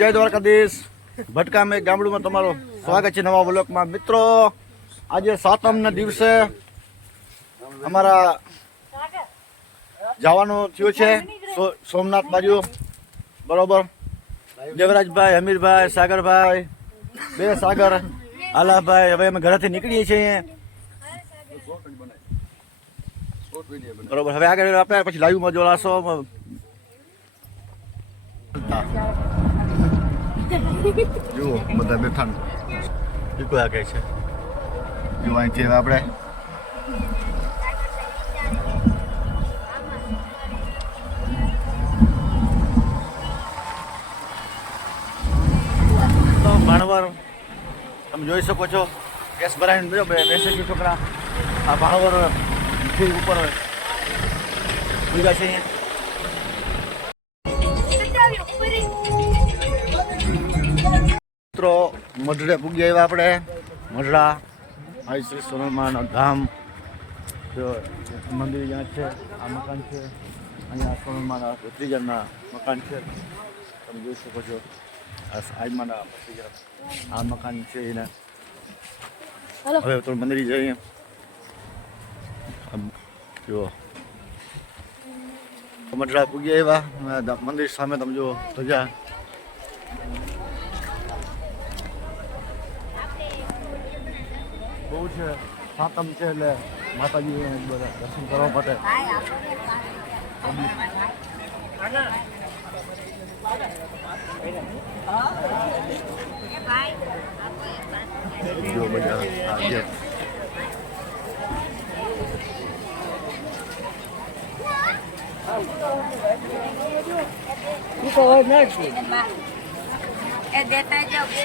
જય દ્વારકાધીશ. ભટકામે ગામડુંમાં તમારું સ્વાગત છે નવા બ્લોકમાં મિત્રો, આજે સાતમના દિવસે અમારા જવાનું થયું છે. સોમનાથ બાજુ. બરોબર? દેવરાજભાઈ હમીરભાઈ સાગરભાઈ, બે સાગર, આલાભાઈ. હવે અમે ઘરેથી નીકળીએ છીએ બરોબર. હવે આગળ આપણે પછી લાઈવમાં જોડાશો. જુઓ બધા બેઠા ઈકો આગળ છે? જો અહીંથી હવે આપણે. ભાણવર, તમે જોઈ શકો છો, ગેસ ભરાઈને જો બેસે છે છોકરા. આ ભાણવર ઉપર બીજા છે અહીંયા. મઢડે પૂગી આવ્યા આપણે. મઢડા આઈ શ્રી સોનલમાના ધામ. જો મંદિર જ્યાં છે આ મકાન છે. અહીંયા સોનલમાના ભત્રીજાના મકાન છે. તમે જોઈ શકો છો આ આઈમાના ભત્રીજા આ મકાન છે એને. હવે તો મંદિર જઈએ. જુઓ. મઢડા પૂગી આવ્યા. મંદિર સામે તમે જુઓ ધજા. બહુ છે. સાતમ છે એટલે માતાજી બધા દર્શન કરવા માટે. જો બધા આ છે એ દેતા જાઓ, બે.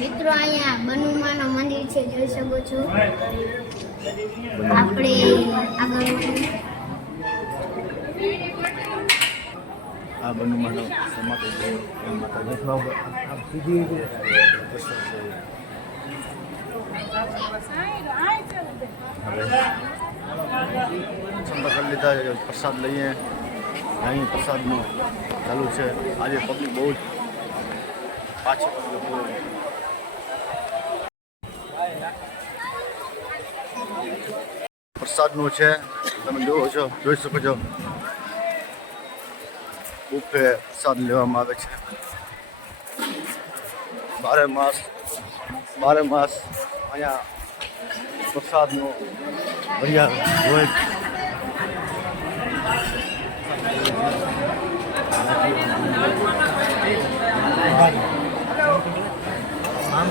મિત્રો અહીંયા બનુમાનું મંદિર છે જોઈ શકો છો આપણે આગળ વધીએ. આ બંને માનવ સંપર્ક કરી લીધા છે. પ્રસાદ લઈએ. અહીં પ્રસાદનું ચાલુ છે. આજે પબ્લિક બહુ જ પાછી પબ્લિક બહુ પ્રસાદનું છે. તમે જોવો છો, જોઈ શકો છો. બુફે પ્રસાદ લેવામાં આવે છે. બારે માસ બારે માસ અહીંયા પ્રસાદનો ભરિયા હોય આમ